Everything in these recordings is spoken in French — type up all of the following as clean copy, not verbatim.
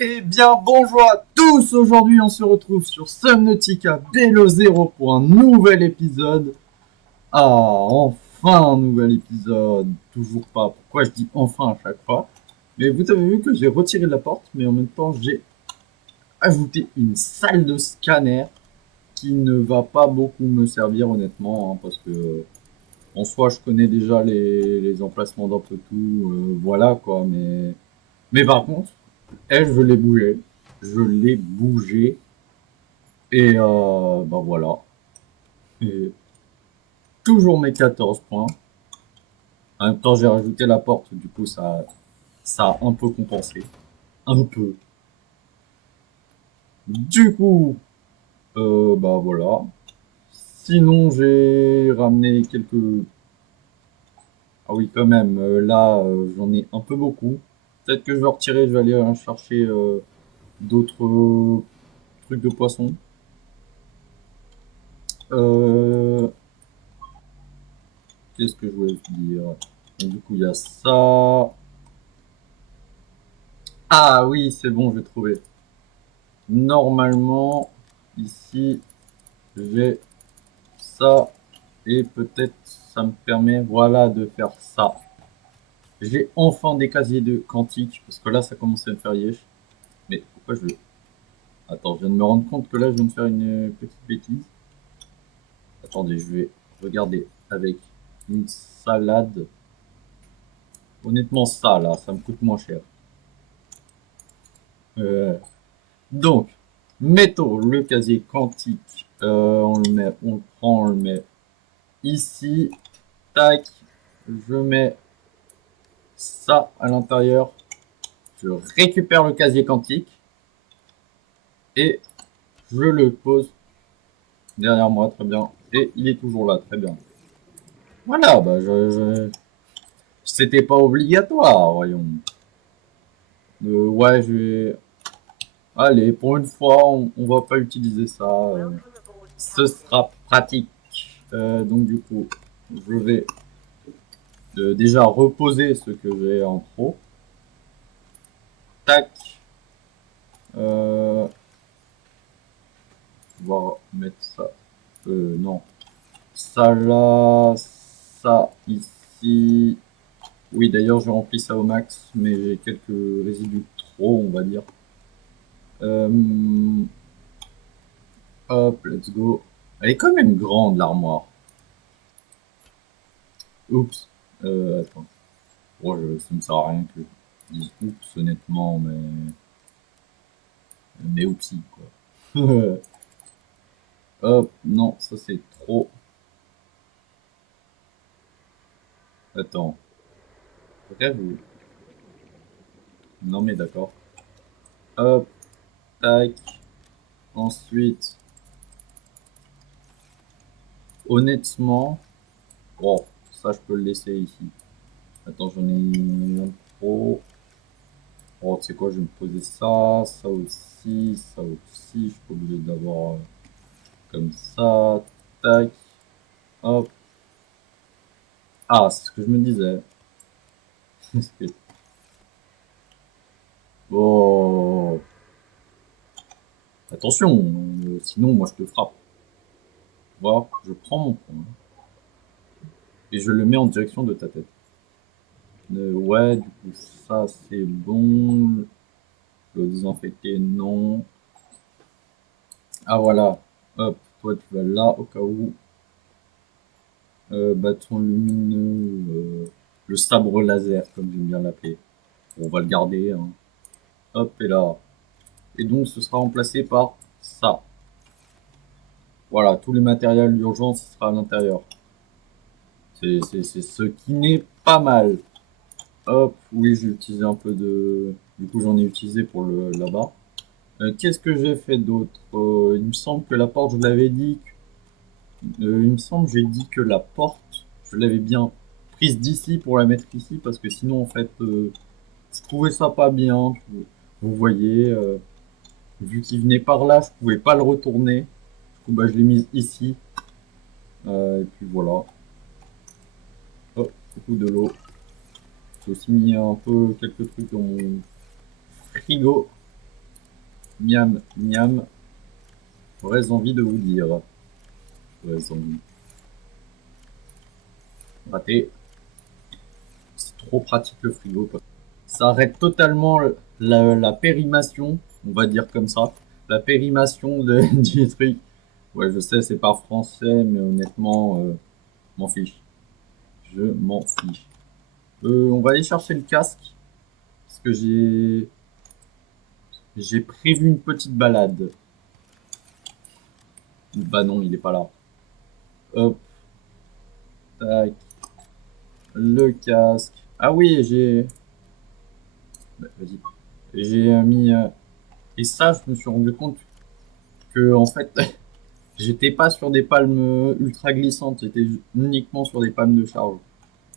Eh bien, bonjour à tous. Aujourd'hui, on se retrouve sur Subnautica Below Zero pour un nouvel épisode. Ah, enfin un nouvel épisode. Toujours pas. Pourquoi je dis enfin à chaque fois? Mais vous avez vu que j'ai retiré la porte, mais en même temps, j'ai ajouté une salle de scanner qui ne va pas beaucoup me servir, honnêtement, hein, parce que en soi, je connais déjà les emplacements d'un peu tout. Voilà quoi, mais par contre, elle, je l'ai bougé. Je l'ai bougé. Et bah voilà. Et toujours mes 14 points. En même temps, j'ai rajouté la porte, du coup, ça a un peu compensé. Un peu. Du coup, bah voilà. Sinon, j'ai ramené quelques. Ah oui, quand même, là, j'en ai un peu beaucoup. Peut-être que je vais retirer, je vais aller chercher d'autres trucs de poisson. Euh, Qu'est-ce que je voulais dire? Donc, du coup, il y a ça. Ah oui, c'est bon, je vais trouver. Normalement, ici, j'ai ça et peut-être ça me permet, voilà, de faire ça. J'ai enfin des casiers de quantique parce que là, ça commence à me faire yesh. Mais pourquoi je... Attends, je viens de me rendre compte que là, je viens de faire une petite bêtise. Attendez, je vais regarder avec une salade. Honnêtement, ça, là, ça me coûte moins cher. Euh, donc, mettons le casier quantique. On le met, on le prend, on le met ici. Tac, je mets ça à l'intérieur. Je récupère le casier quantique et je le pose derrière moi, très bien. Et il est toujours là, très bien. Voilà, bah c'était pas obligatoire, voyons. Ouais, je vais... Allez, pour une fois, on va pas utiliser ça. Ce sera pratique. Donc du coup, je vais déjà reposer ce que j'ai en trop. Tac. On va mettre ça. Non. Ça là, ça ici. Oui, d'ailleurs, j'ai rempli ça au max, mais j'ai quelques résidus de trop, on va dire. Euh, Hop, let's go. Elle est quand même grande, l'armoire. Oups. Attends. Bon, ça me sert à rien que je dise oups, honnêtement, mais oupsie, quoi. Hop, non, ça c'est trop. Attends. Rêve ou... Non, mais d'accord. Hop, tac. Ensuite, honnêtement, bon, ça je peux le laisser ici. Attends, j'en ai un trop. Oh, tu sais quoi, je vais me poser ça, ça aussi, ça aussi. Je suis pas obligé d'avoir comme ça. Tac, hop. Ah, c'est ce que je me disais. Bon, attention, sinon moi je te frappe. Voilà, je prends mon point et je le mets en direction de ta tête. Ouais, du coup, ça c'est bon. Le désinfecter, non. Ah voilà, hop, toi tu vas là au cas où. Bâton lumineux, le sabre laser comme j'aime bien l'appeler. On va le garder, hein. Hop et là. Et donc ce sera remplacé par ça. Voilà, tous les matériels d'urgence sera à l'intérieur. C'est ce qui n'est pas mal. Hop, oui j'ai utilisé un peu de... Du coup j'en ai utilisé pour le là-bas. Qu'est-ce que j'ai fait d'autre? Il me semble que la porte, je l'avais dit. Il me semble que j'ai dit que la porte, je l'avais bien prise d'ici pour la mettre ici, parce que sinon, en fait, je trouvais ça pas bien. Vous voyez, vu qu'il venait par là, je pouvais pas le retourner. Du coup, bah, je l'ai mise ici. Et puis voilà. Hop, du coup de l'eau. J'ai aussi mis un peu quelques trucs dans mon frigo. Miam, miam. J'aurais envie de vous dire. J'aurais envie. Raté. C'est trop pratique le frigo. Ça arrête totalement la périmation, on va dire comme ça. La périmation du truc. Ouais, je sais, c'est pas français, mais honnêtement, m'en fiche. Je m'en fiche. On va aller chercher le casque. Parce que j'ai prévu une petite balade. Bah non, il est pas là. Hop, tac. Le casque. Ah oui, bah, vas-y. J'ai mis. Et ça, je me suis rendu compte que, en fait, j'étais pas sur des palmes ultra glissantes. J'étais uniquement sur des palmes de charge.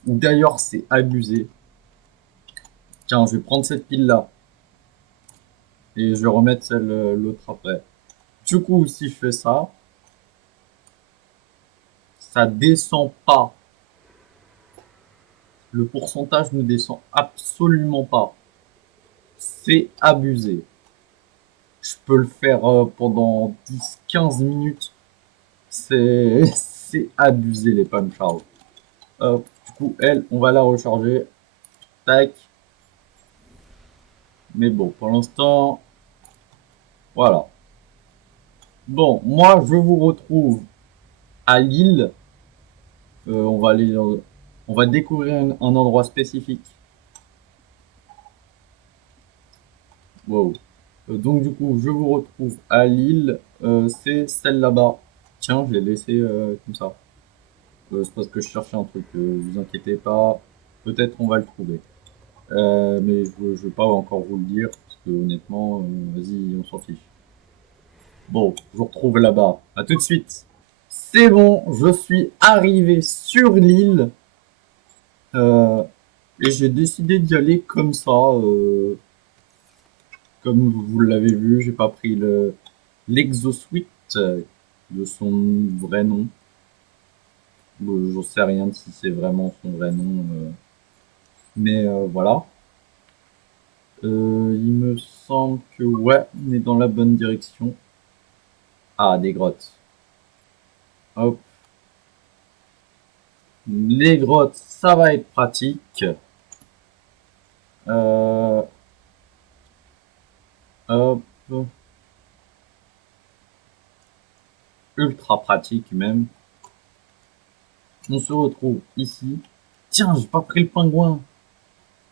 Ou d'ailleurs, c'est abusé. Tiens, je vais prendre cette pile-là. Et je vais remettre celle, l'autre après. Du coup, si je fais ça, ça descend pas. Le pourcentage ne descend absolument pas. C'est abusé. Je peux le faire pendant 10-15 minutes. C'est abusé les palm charge. Du coup, elle, on va la recharger. Tac. Mais bon, pour l'instant, voilà. Bon, moi, je vous retrouve à Lille. On va aller, on va découvrir un endroit spécifique. Wow. Donc du coup, je vous retrouve à Lille. C'est celle là-bas. Tiens, je l'ai laissé comme ça. C'est parce que je cherchais un truc. Vous inquiétez pas. Peut-être on va le trouver. Mais je vais pas encore vous le dire parce que honnêtement, vas-y, on s'en fiche. Bon, je vous retrouve là-bas. À tout de suite. C'est bon, je suis arrivé sur l'île et j'ai décidé d'y aller comme ça. Comme vous l'avez vu, j'ai pas pris l'Exosuite de son vrai nom. Bon, j'en sais rien si c'est vraiment son vrai nom, mais voilà. Il me semble que ouais, on est dans la bonne direction. Ah, des grottes. Hop, les grottes, ça va être pratique. Euh, hop, ultra pratique même. On se retrouve ici. Tiens, j'ai pas pris le pingouin.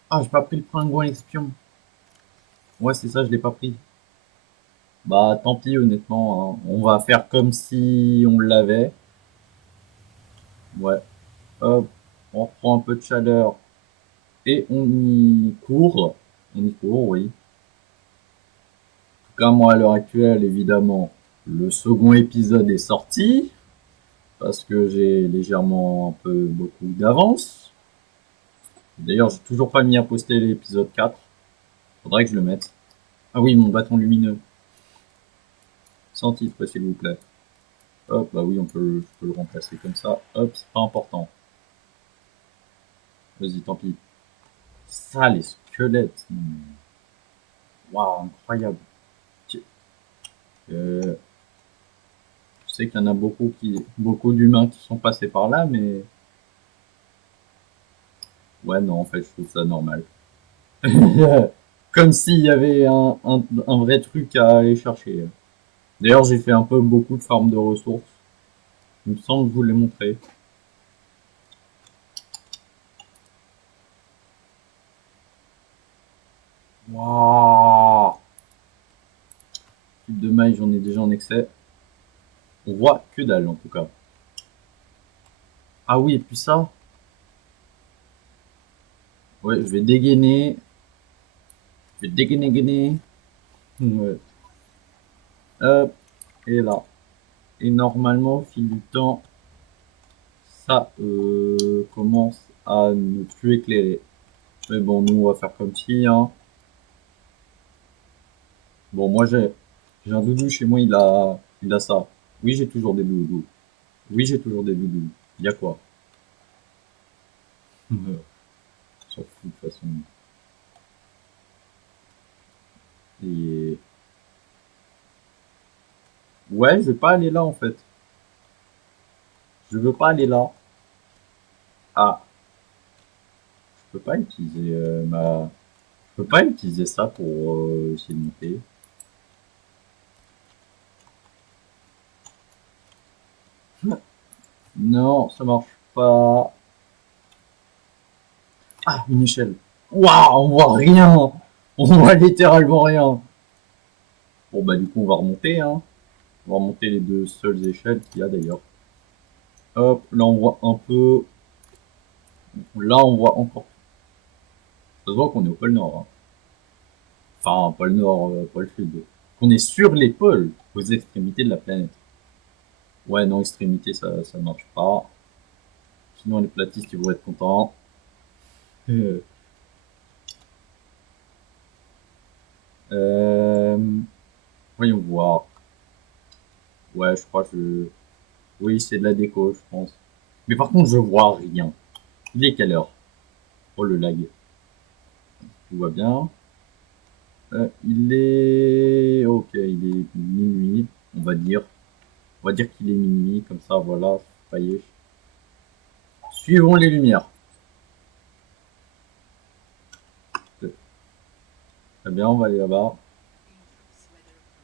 Ah, j'ai pas pris le pingouin espion. Ouais, c'est ça, je l'ai pas pris. Bah, tant pis, honnêtement, hein. On va faire comme si on l'avait. Ouais. Hop, on reprend un peu de chaleur et on y court. On y court, oui. En tout cas, moi, à l'heure actuelle, évidemment, le second épisode est sorti parce que j'ai légèrement un peu beaucoup d'avance. D'ailleurs, j'ai toujours pas mis à poster l'épisode 4. Faudrait que je le mette. Ah oui, mon bâton lumineux. Sans titre, s'il vous plaît. Hop, bah oui, je peux le remplacer comme ça. Hop, c'est pas important. Vas-y, tant pis. Ça, les squelettes. Waouh, incroyable. Je sais qu'il y en a beaucoup d'humains qui sont passés par là, mais ouais, non, en fait, je trouve ça normal. Comme s'il y avait un vrai truc à aller chercher. D'ailleurs, j'ai fait un peu beaucoup de farm de ressources. Il me semble que je vous l'ai montré. Waouh! Type de maille, j'en ai déjà en excès. On voit que dalle, en tout cas. Ah oui, et puis ça, ouais, je vais dégainer. Je vais dégainer, gainer. Ouais. Hop, et là. Et normalement, au fil du temps, ça commence à ne plus éclairer. Mais bon, nous, on va faire comme si, hein. Bon, moi, j'ai un doudou chez moi, il a ça. Oui, j'ai toujours des doudous. Oui, j'ai toujours des doudous. Il y a quoi? On s'en fout de toute façon. Et Ouais, je veux pas aller là en fait. Je veux pas aller là. Ah, je peux pas utiliser ma... Je peux pas utiliser ça pour essayer de monter. Non, ça marche pas. Ah, une échelle. Waouh, on voit rien. On voit littéralement rien. Bon bah du coup on va remonter, hein. On va remonter les deux seules échelles qu'il y a d'ailleurs. Hop, là on voit un peu. Là on voit encore. Ça se voit qu'on est au pôle Nord, hein. Enfin, pôle Nord, pôle Sud. Qu'on est sur les pôles, aux extrémités de la planète. Ouais, non, extrémité, ça marche pas. Sinon les platistes ils vont être contents. Euh, euh, voyons voir. Ouais, je crois que... Oui, c'est de la déco, je pense. Mais par contre, je vois rien. Il est quelle heure? Oh, le lag. Tout va bien. Il est... Ok, il est minuit, on va dire. On va dire qu'il est minuit, comme ça, voilà. Ça y est. Suivons les lumières. Très bien, on va aller là-bas.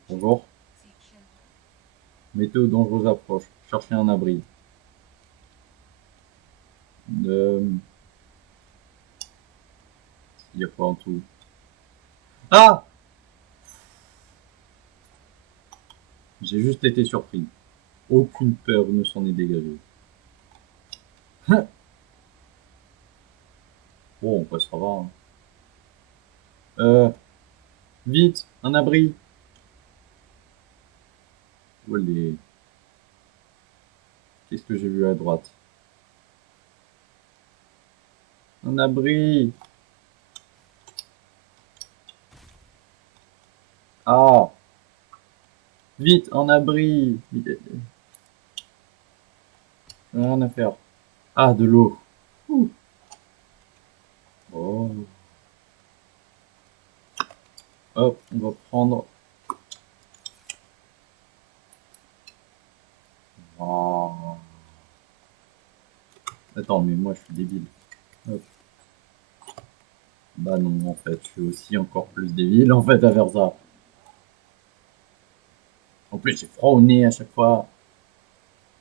Bonjour. Météo dangereuse approche. Cherchez un abri. Euh, il y a quoi en tout? Ah! J'ai juste été surpris. Aucune peur ne s'en est dégagée. Bon, bah, ça va, hein. Euh, Vite, un abri. Olé. Qu'est-ce que j'ai vu à droite? Un abri. Ah, vite, un abri. Rien à faire. Ah, de l'eau. Ouh. Oh. Hop, on va prendre. Oh. Attends, mais moi je suis débile. Hop. Bah non, en fait, je suis aussi encore plus débile en fait à faire ça. En plus, j'ai froid au nez à chaque fois.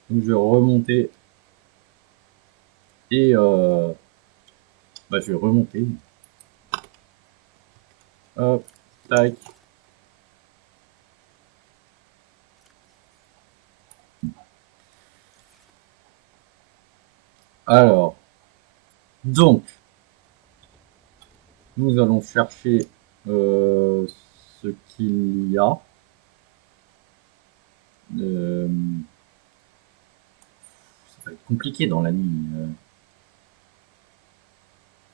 Donc je vais remonter et bah je vais remonter. Hop, tac. Alors, donc, nous allons chercher ce qu'il y a. Euh, ça va être compliqué dans la nuit.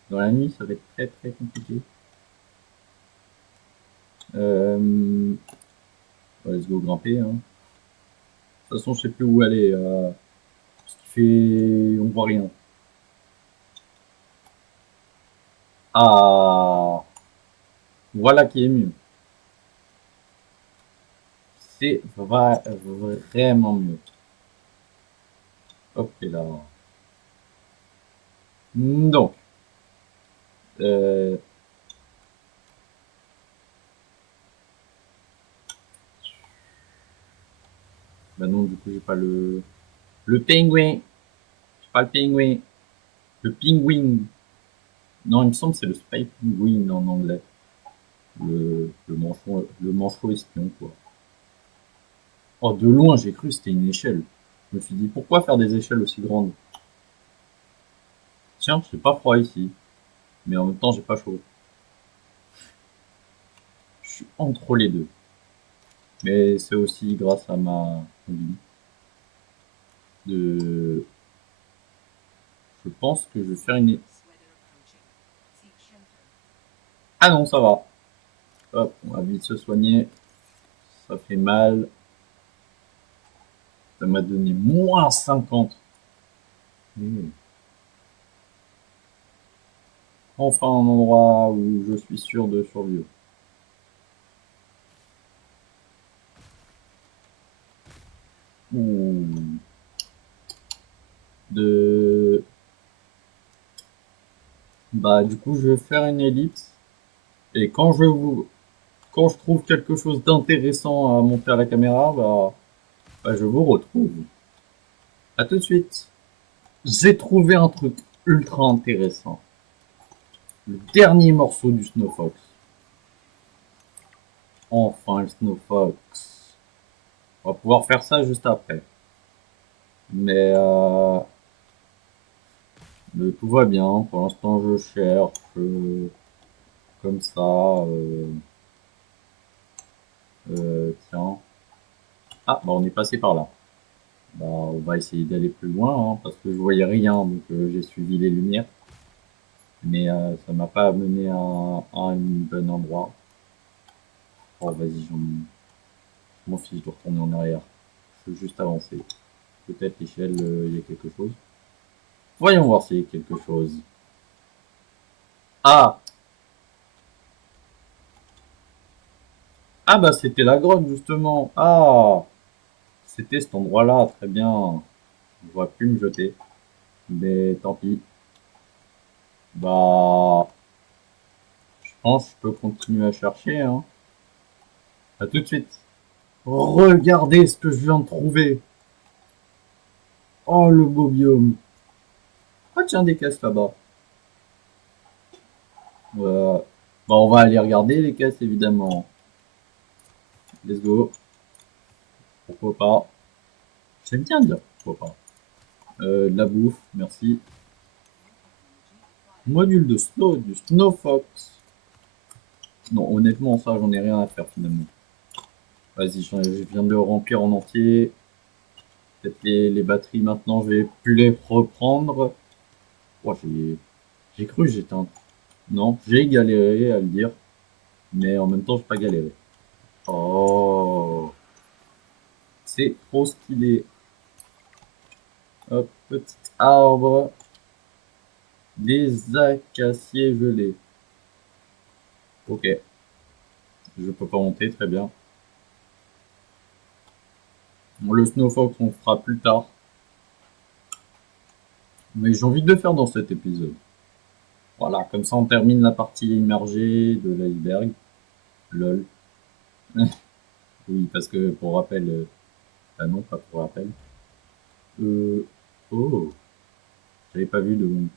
Dans la nuit, ça va être très très compliqué. Bah, let's go grimper, hein. De toute façon, je sais plus où aller. Ce qui fait... On voit rien. Ah, voilà qui est mieux. C'est vraiment mieux. Hop, et là. Donc, euh, bah non, du coup, j'ai pas le pingouin. J'ai pas le pingouin. Le pingouin. Non, il me semble que c'est le spy penguin en anglais. Le manchot espion, quoi. Oh, de loin, j'ai cru que c'était une échelle. Je me suis dit, pourquoi faire des échelles aussi grandes? Tiens, c'est pas froid ici. Mais en même temps, j'ai pas chaud. Je suis entre les deux. Mais c'est aussi grâce à ma combi de... Je pense que je vais faire une... Ah non, ça va. Hop, on va vite se soigner. Ça fait mal. Ça m'a donné moins 50. Mmh. Enfin un endroit où je suis sûr de survivre. Ouh. De... Bah, du coup, je vais faire une ellipse. Et quand je trouve quelque chose d'intéressant à monter à la caméra, bah, je vous retrouve. À tout de suite. J'ai trouvé un truc ultra intéressant. Le dernier morceau du Snow Fox. Enfin, le Snow Fox. On va pouvoir faire ça juste après. Mais, tout va bien. Pour l'instant, je cherche comme ça. Tiens. Ah, bah on est passé par là. Bah, on va essayer d'aller plus loin, hein, parce que je voyais rien, donc j'ai suivi les lumières. Mais ça m'a pas amené à un bon endroit. Oh, vas-y, je m'en fiche de retourner en arrière. Je veux juste avancer. Peut-être l'échelle, il y a quelque chose. Voyons voir s'il y a quelque chose. Ah! Ah bah c'était la grotte justement. Ah! C'était cet endroit-là, très bien. Je vais plus me jeter. Mais tant pis. Bah, je pense que je peux continuer à chercher, hein. À tout de suite. Regardez ce que je viens de trouver. Oh, le beau biome. Ah, tiens, des caisses là-bas. Bah, on va aller regarder les caisses, évidemment. Let's go. Pourquoi pas. J'aime bien dire pourquoi pas. De la bouffe, merci. Module de snow, du Snow Fox. Non, honnêtement, ça, j'en ai rien à faire finalement. Vas-y, je viens de le remplir en entier. Peut-être les batteries maintenant, je vais plus les reprendre. Oh, j'ai cru que j'étais un... Non, j'ai galéré à le dire. Mais en même temps, j'ai pas galéré. Oh, c'est trop stylé. Hop, petit arbre. Des acaciers gelés. Ok, je peux pas monter, très bien. Bon, le Snowfox, on fera plus tard. Mais j'ai envie de le faire dans cet épisode. Voilà, comme ça on termine la partie immergée de l'iceberg. Lol. Oui, parce que pour rappel... ah non, pas pour rappel. Euh... Oh, j'avais pas vu de loin.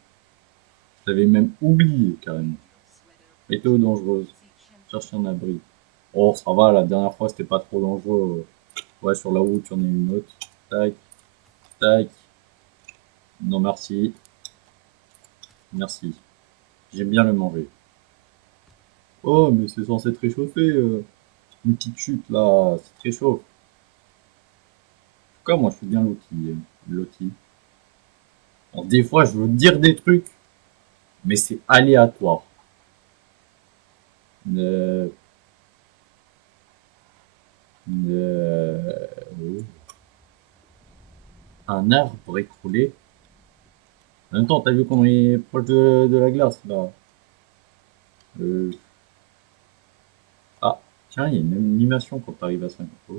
J'avais même oublié, carrément. Météo dangereuse. Cherche un abri. Oh, ça va, la dernière fois, c'était pas trop dangereux. Ouais, sur la route, il y en a une autre. Tac, tac. Non, merci. Merci. J'aime bien le manger. Oh, mais c'est censé te réchauffer. Une petite chute, là. C'est très chaud. En tout cas, moi, je suis bien loti. Loti. Alors, des fois, je veux dire des trucs, mais c'est aléatoire. Euh, oh. Un arbre écroulé. En même temps, t'as vu qu'on est proche de la glace, là. Euh, Ah, tiens, il y a une animation quand t'arrives à 5. Oh.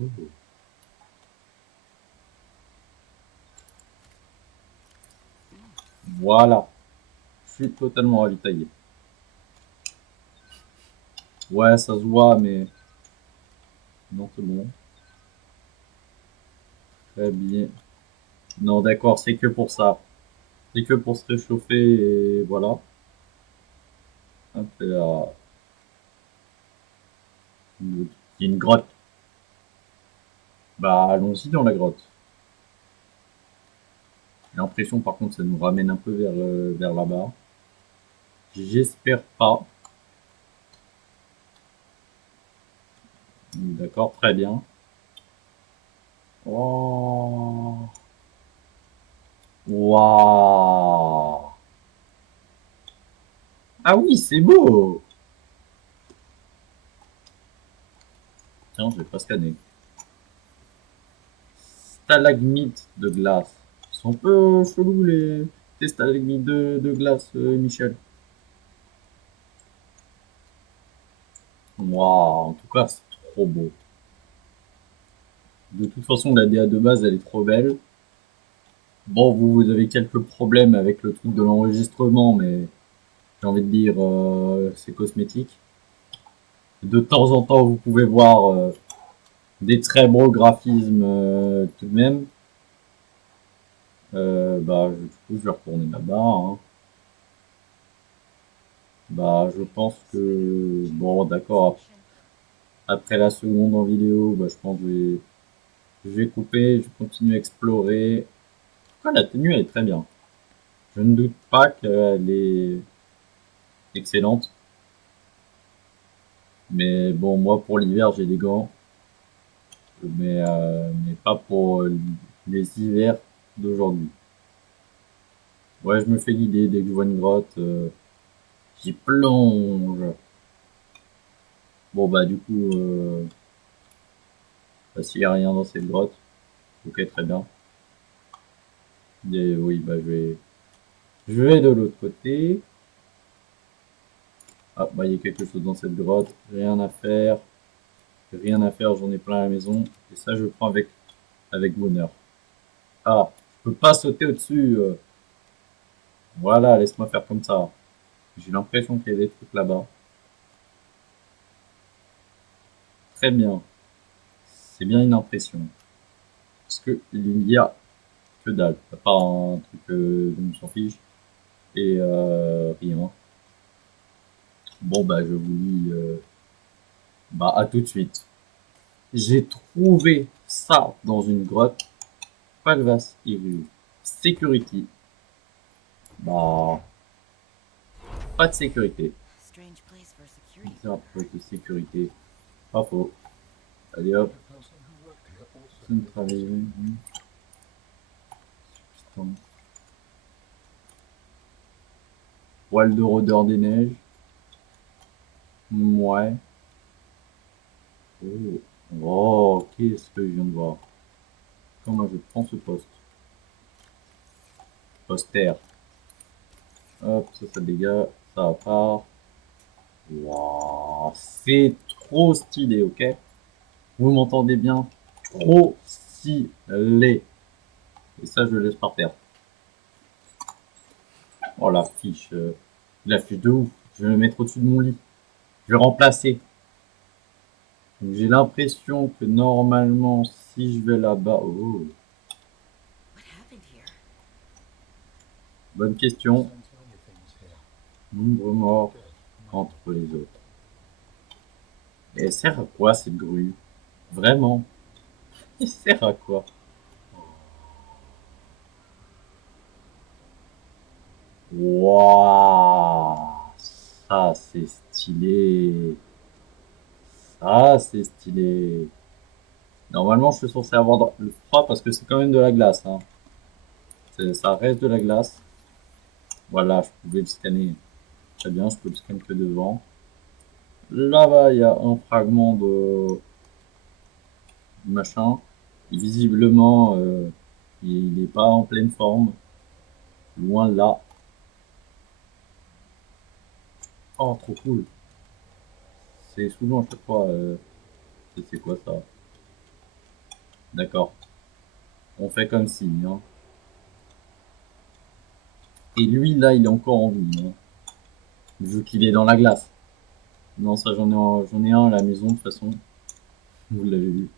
Voilà. Je suis totalement ravitaillé. Ouais, ça se voit, mais... Non, c'est bon. Très bien. Non, d'accord, c'est que pour ça. C'est que pour se réchauffer, et voilà. Hop là. Il y a une grotte. Bah, allons-y dans la grotte. J'ai l'impression, par contre, ça nous ramène un peu vers là-bas. J'espère pas. D'accord, très bien. Oh. Waouh. Ah oui, c'est beau. Tiens, je vais pas scanner. Stalagmites de glace. Ils sont un peu chelous les stalagmites de glace, Michel. Waouh, en tout cas, c'est trop beau. De toute façon, la DA de base, elle est trop belle. Bon, vous avez quelques problèmes avec le truc de l'enregistrement, mais j'ai envie de dire, c'est cosmétique. De temps en temps, vous pouvez voir des très beaux graphismes tout de même. Bah, du coup, je vais retourner là-bas, hein. Bah, je pense que... Bon, d'accord, après la seconde en vidéo, bah, je pense que je vais couper, je vais continuer à explorer. Ah, la tenue, elle est très bien. Je ne doute pas qu'elle est excellente. Mais bon, moi, pour l'hiver, j'ai des gants. Mais pas pour les hivers d'aujourd'hui. Ouais, je me fais guider dès que je vois une grotte. J'y plonge. Bon, bah, du coup, bah, s'il n'y a rien dans cette grotte, ok, très bien. Et oui, bah, je vais de l'autre côté. Ah, bah, il y a quelque chose dans cette grotte. Rien à faire. Rien à faire, j'en ai plein à la maison. Et ça, je prends avec bonheur. Ah, je peux pas sauter au-dessus. Voilà, laisse-moi faire comme ça. J'ai l'impression qu'il y a des trucs là-bas. Très bien. C'est bien une impression. Parce que il y a que dalle. À part un truc dont on s'en fiche. Et rien. Bon, bah, je vous dis bah, à tout de suite. J'ai trouvé ça dans une grotte. Palvas Iru. Security. Bah, pas de sécurité. Bizarre truc de sécurité. Pas faux. Allez hop. Substance. Poil de rôdeur des neiges. Ouais. Oh. Oh, qu'est-ce que je viens de voir. Comment je prends ce poste. Poster. Hop, ça dégage. Ça part. Waouh, c'est trop stylé, ok? Vous m'entendez bien? Trop stylé. Et ça, je le laisse par terre. Oh, la fiche de ouf. Je vais le mettre au-dessus de mon lit. Je vais remplacer. Donc, j'ai l'impression que normalement, si je vais là-bas... Oh, bonne question. Nombre mort entre les autres. Et elle sert à quoi cette grue? Vraiment? Elle sert à quoi? Waouh! Ça, c'est stylé. Ça, c'est stylé. Normalement, je suis censé avoir le froid parce que c'est quand même de la glace, hein. Ça reste de la glace. Voilà, je pouvais le scanner. Très bien, je peux le scanner que devant. Là-bas, il y a un fragment de machin. Et visiblement, il n'est pas en pleine forme. Loin de là. Oh, trop cool. C'est souvent à chaque fois. C'est quoi ça? D'accord. On fait comme si, hein. Et lui, là, il est encore en vie, hein. Vu qu'il est dans la glace. Non, ça, j'en ai un à la maison, de toute façon. Vous l'avez vu.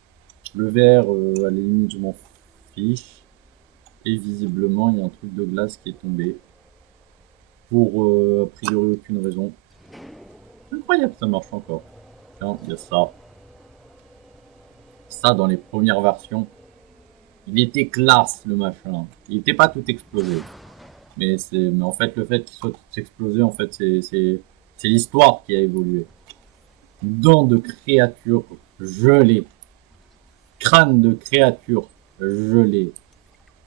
Le vert, à la limite, je m'en fiche. Et visiblement, il y a un truc de glace qui est tombé. Pour, a priori, aucune raison. Incroyable, ça marche encore. Tiens, il y a ça. Ça, dans les premières versions, il était classe, le machin. Il n'était pas tout explosé. Mais en fait, le fait qu'il soit tout explosé, en fait, c'est l'histoire qui a évolué. Dents de créatures gelées. Crâne de créatures gelées.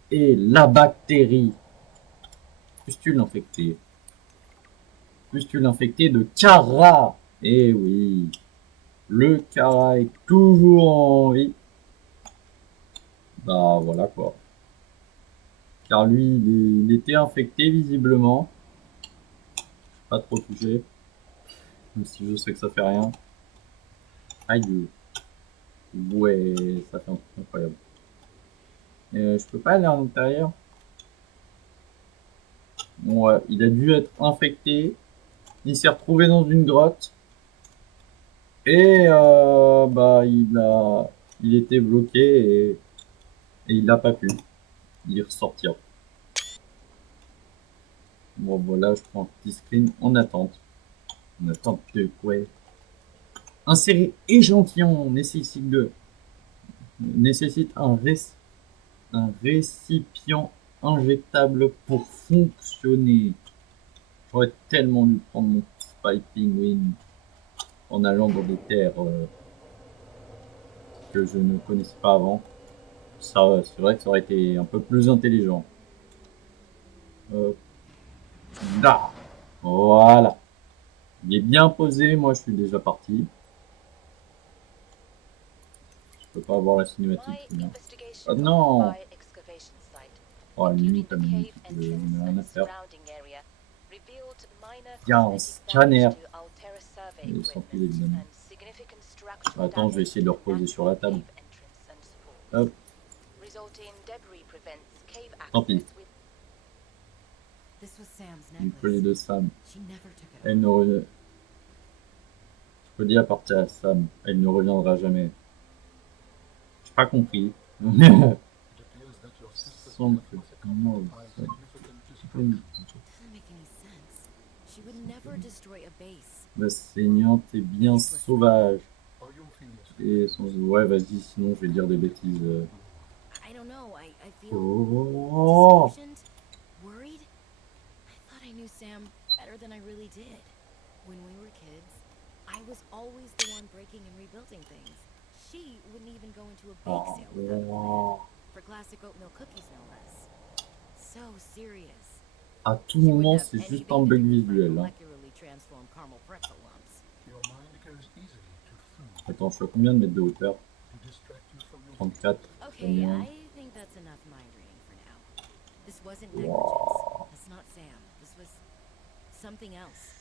Et la bactérie. Pustule infectée. Pustule infectée de Kara. Eh oui. Le Kara est toujours en vie. Bah voilà quoi. Car lui, il était infecté visiblement. Pas trop touché. Même si je sais que ça fait rien. Aïe. Ouais, ça fait un truc incroyable. Je peux pas aller à l'intérieur. Ouais, il a dû être infecté. Il s'est retrouvé dans une grotte. Et bah il était bloqué et il n'a pas pu y ressortir. Bon voilà, je prends un petit screen en attente. En attente de quoi? Insérer échantillon nécessite un récipient injectable pour fonctionner. J'aurais tellement dû prendre mon Spy Penguin en allant dans des terres que je ne connaissais pas avant. Ça, c'est vrai que ça aurait été un peu plus intelligent. Là, voilà. Il est bien posé, moi je suis déjà parti. Je peux pas avoir la cinématique. Non. Ah non. Oh, limite, à minute, on a rien à faire. Il y a un scanner. Et sans fil, évidemment. Attends, je vais essayer de le reposer sur la table. Hop. Tant pis. Une collier de Sam. Elle ne revient. Collier appartient à Sam. Elle ne reviendra jamais. J'ai pas compris. Semble que non, la saignante est bien sauvage. Et son... Ouais, vas-y, sinon je vais dire des bêtises. Oh. Worried? I thought I knew Sam better than I really did. When we were kids, I was always the one breaking and rebuilding things. She wouldn't even go into a bake sale without a plan. For classic oatmeal cookies, no less. So serious. À tout moment, c'est juste un bug visuel. Hein. Attends, je suis à combien de mètres de hauteur? 34. Okay, I think that's enough mind reading for now. This wasn't negligence. Wow. That's not Sam. This was something else.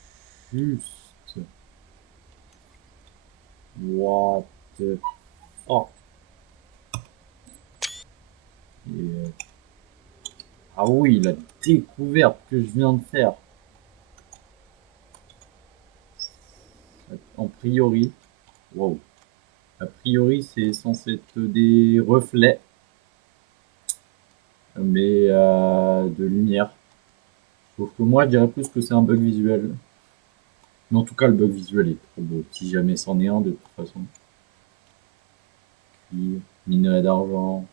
Juste. What the fuck? Et... Ah oui, la découverte que je viens de faire. En priori, wow. A priori, c'est censé être des reflets, mais de lumière. Sauf que moi, je dirais plus que c'est un bug visuel. Mais en tout cas, le bug visuel est trop beau. Si jamais c'en est un, de toute façon. Puis, minerai d'argent.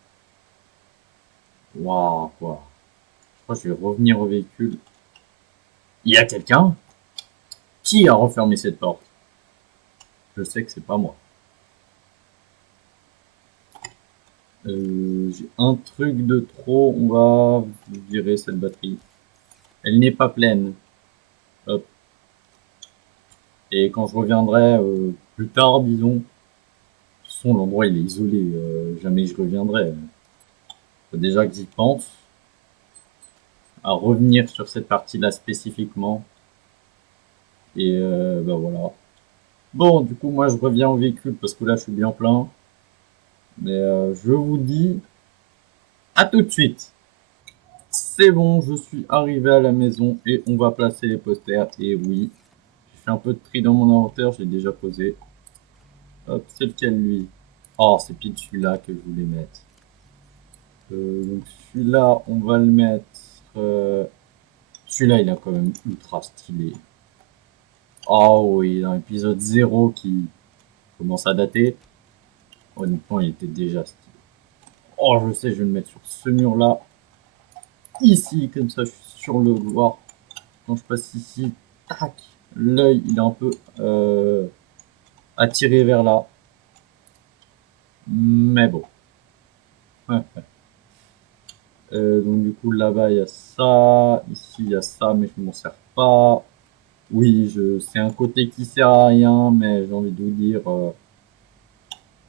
Waouh, quoi. Je crois que je vais revenir au véhicule. Il y a quelqu'un? Qui a refermé cette porte? Je sais que c'est pas moi. J'ai un truc de trop. On va virer cette batterie. Elle n'est pas pleine. Hop. Et quand je reviendrai plus tard, disons, de toute façon, l'endroit il est isolé. Jamais je reviendrai. Faut déjà que j'y pense à revenir sur cette partie-là spécifiquement. Et bah voilà. Bon, du coup, moi, je reviens au véhicule parce que là, je suis bien plein. Mais je vous dis à tout de suite. C'est bon, je suis arrivé à la maison et on va placer les posters. Et oui, j'ai fait un peu de tri dans mon inventaire, j'ai déjà posé. Hop, c'est lequel lui? Oh, c'est pile celui-là que je voulais mettre. Donc celui-là, on va le mettre... celui-là, il est quand même ultra stylé. Oh oui, dans l'épisode 0 qui commence à dater. Honnêtement, il était déjà stylé. Oh, je sais, je vais le mettre sur ce mur-là. Ici, comme ça, je suis sûr de le voir. Quand je passe ici, tac, l'œil, il est un peu attiré vers là. Mais bon. Donc du coup, là-bas, il y a ça. Ici, il y a ça, mais je m'en sers pas. Oui, c'est un côté qui sert à rien, mais j'ai envie de vous dire...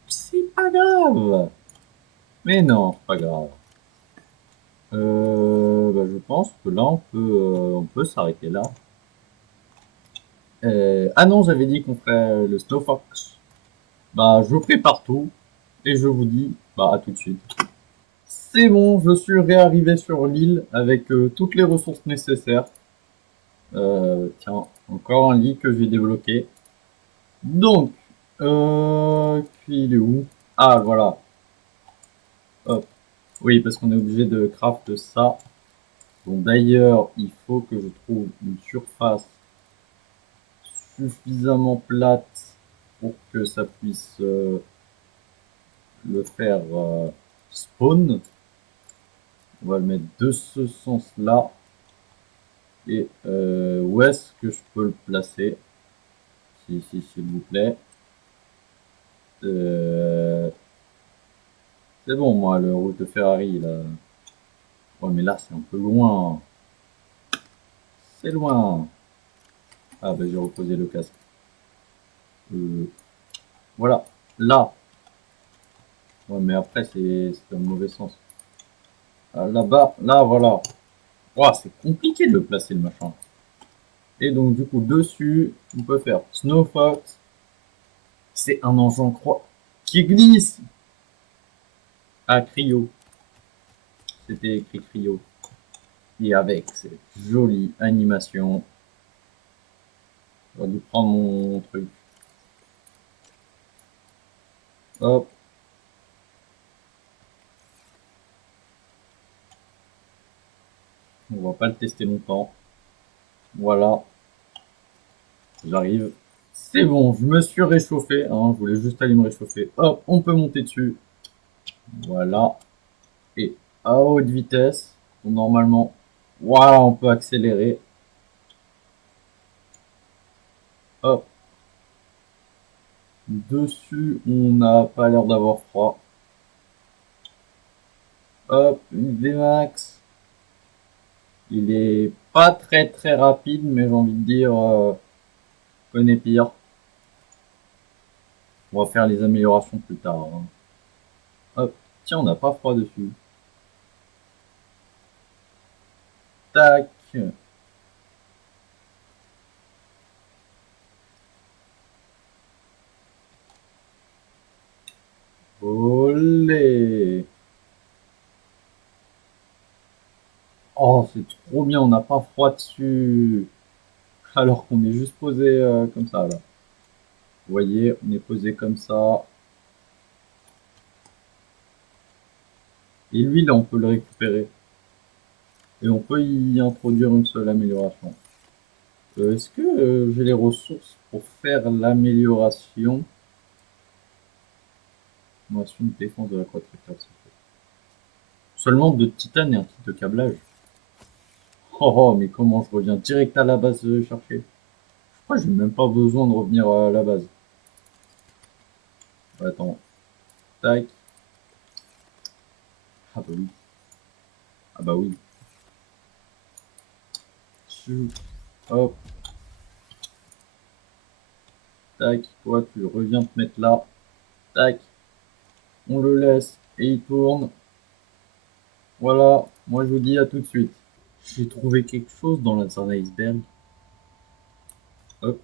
c'est pas grave. Mais non, c'est pas grave. Bah, je pense que là, on peut s'arrêter là. Ah non, j'avais dit qu'on ferait le Snow Fox. Bah, je prépare tout. Et je vous dis, bah, à tout de suite. C'est bon, je suis réarrivé sur l'île avec toutes les ressources nécessaires. Tiens, encore un lit que j'ai débloqué. Donc, puis il est où? Ah, voilà. Hop. Oui, parce qu'on est obligé de craft ça. Bon, d'ailleurs, il faut que je trouve une surface suffisamment plate pour que ça puisse le faire spawn. On va le mettre de ce sens-là. Et où est-ce que je peux le placer? S'il vous plaît. Euh, c'est bon, moi, le rouge de Ferrari, là. Ouais, mais là, c'est un peu loin. C'est loin. Ah, bah, j'ai reposé le casque. Voilà. Là. Ouais, mais après, c'est dans le mauvais sens. Ah, là-bas. Là, voilà. Ouah, c'est compliqué de le placer, le machin. Et donc, du coup, dessus, on peut faire Snow Fox. C'est un engin croix qui glisse. Ah, Cryo. C'était écrit Cryo. Et avec cette jolie animation. J'aurais dû prendre mon truc. Hop. On va pas le tester longtemps. Voilà. J'arrive. C'est bon, je me suis réchauffé. Hein, je voulais juste aller me réchauffer. Hop, on peut monter dessus. Voilà. Et à haute vitesse. Normalement. Voilà, on peut accélérer. Hop. Dessus, on n'a pas l'air d'avoir froid. Hop, une VMAX. Il est pas très rapide, mais j'ai envie de dire, connaît pire. On va faire les améliorations plus tard. Hein. Hop, tiens, on n'a pas froid dessus. Tac. Olé. Oh, c'est trop bien, on n'a pas froid dessus. Alors qu'on est juste posé comme ça, là. Vous voyez, on est posé comme ça. Et lui, là, on peut le récupérer. Et on peut y introduire une seule amélioration. Est-ce que j'ai les ressources pour faire l'amélioration? Formation de défense de la quadricale. Seulement de titane et un kit de câblage. Oh, oh, mais comment je reviens direct à la base chercher? Je crois que j'ai même pas besoin de revenir à la base. Attends. Tac. Ah bah oui. Ah bah oui. Hop. Tac. Toi, tu reviens te mettre là. Tac. On le laisse et il tourne. Voilà. Moi, je vous dis à tout de suite. J'ai trouvé quelque chose dans un iceberg. Hop.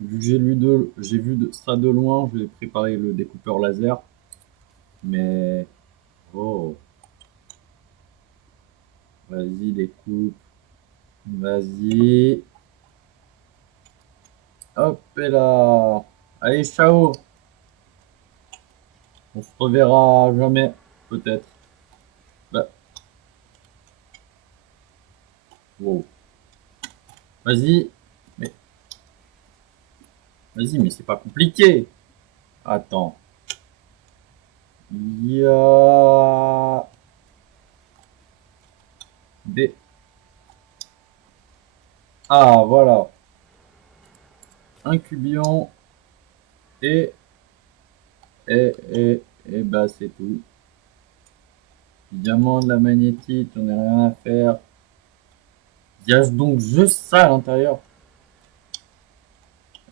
Vu que j'ai vu ça de loin, je vais préparer le découpeur laser. Mais oh, vas-y découpe, vas-y. Hop et là. Allez, ciao. On se reverra jamais, peut-être. Bah, wow. Vas-y. Mais vas-y, mais c'est pas compliqué. Attends. Il y a des. Ah, voilà. Un cubion et et bah c'est tout. Diamant, de la magnétite, j'en ai rien à faire. Il y a donc juste ça à l'intérieur.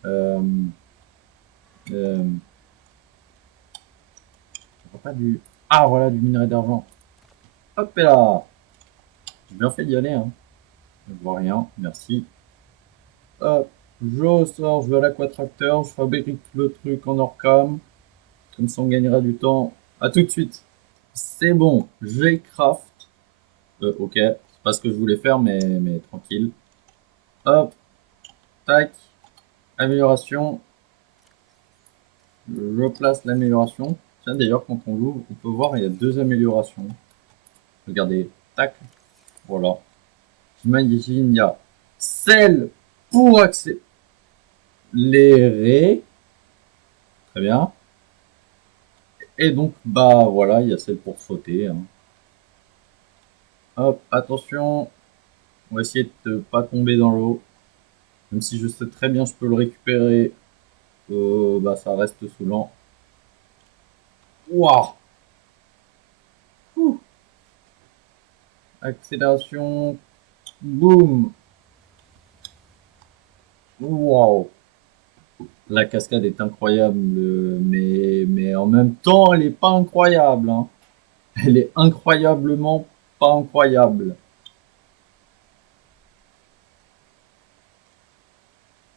Euh, euh, pas du. Ah voilà du minerai d'argent. Hop et là. J'ai bien fait d'y aller. Hein. Je vois rien. Merci. Hop. Je sors, je vais à l'aquatracteur, je fabrique le truc en Orcam. Comme ça, on gagnera du temps. À tout de suite. C'est bon, j'ai craft. Ok, c'est pas ce que je voulais faire, mais tranquille. Hop, tac, amélioration. Je place l'amélioration. Tiens, d'ailleurs, quand on l'ouvre, on peut voir, il y a 2 améliorations. Regardez, tac, voilà. J'imagine, il y a celle pour accélérer. Très bien. Et donc, bah voilà, il y a celle pour sauter. Hein. Hop, attention. On va essayer de ne pas tomber dans l'eau. Même si je sais très bien je peux le récupérer. Bah ça reste saoulant. Waouh! Accélération. Boum! Waouh! La cascade est incroyable, mais en même temps, elle est pas incroyable. Hein. Elle est incroyablement pas incroyable.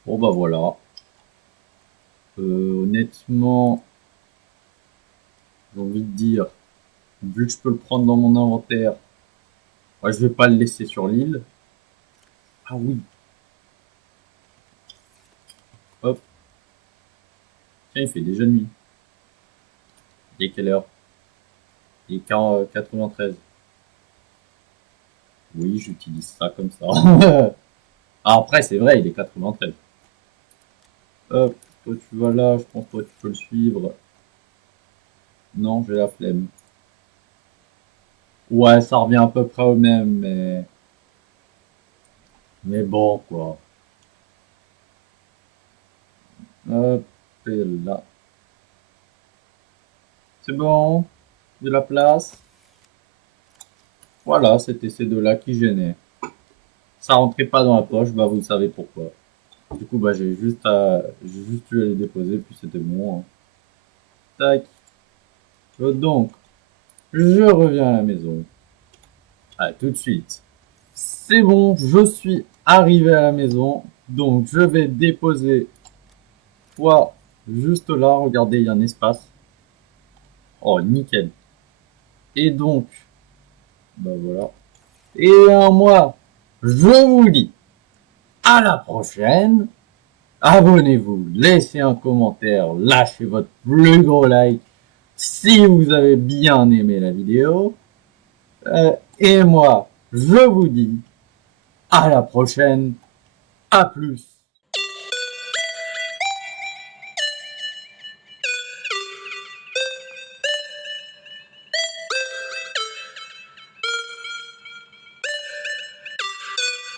Bon bah voilà. Honnêtement, j'ai envie de dire, vu que je peux le prendre dans mon inventaire, ouais, je vais pas le laisser sur l'île. Ah oui. Hop. Tiens, il fait déjà nuit. Il est quelle heure? Il est 93. Oui, j'utilise ça comme ça. Ah, après, c'est vrai, il est 93. Hop, toi tu vas là, je pense que toi tu peux le suivre. Non, j'ai la flemme. Ouais, ça revient à peu près au même, mais bon, quoi. Hop, et là. C'est bon, de la place. Voilà, c'était ces deux-là qui gênaient. Ça rentrait pas dans la poche, bah vous savez pourquoi. Du coup, bah j'ai juste eu à les déposer, puis c'était bon. Hein. Tac. Donc, je reviens à la maison. Ah, tout de suite. C'est bon, je suis arrivé à la maison. Donc, je vais déposer toi juste là. Regardez, il y a un espace. Oh, nickel. Et donc, bah voilà. Et moi, je vous dis à la prochaine. Abonnez-vous, laissez un commentaire, lâchez votre plus gros like si vous avez bien aimé la vidéo. Et moi, je vous dis à la prochaine, à plus.